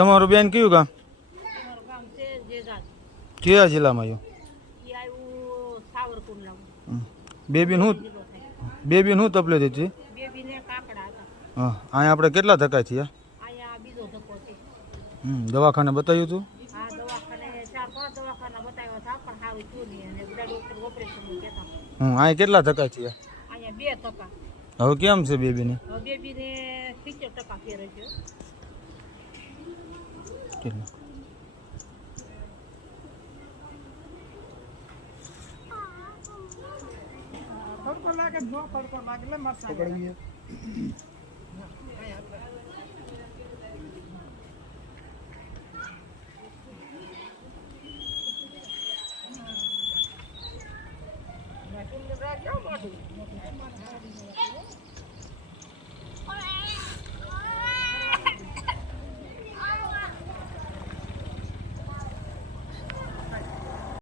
તમારું બેન કયું ગામ? અમારું ગામ છે જેજાત. કયા જિલ્લામાં આવ્યું? એ આવ્યું સાવરકુંડલામાં. બેબીન હું જિલ્લો થાય. બેબીન હું તકલીફ હતી? બેબીને કાકડા હતા. હા અહીંયા આપણે કેટલા ધક્કા થયા? અહીંયા બીજો ધક્કો છે. દવાખાને બતાવ્યું હતું? આ દવાખાને 4-5 દવાખાના બતાવ્યા હતા પણ સારું થયું નહીં અને બધા ડોક્ટર ઓપરેશનનું કહેતા. અહીંયા કેટલા ધક્કા થયા? અહીંયા 2 ટકા. હવે કેમ છે બેબીને? હવે બેબીને 70% ફેર છે. કેટલા? તડકો લાગે, જો તડકો લાગે એટલે મરસા.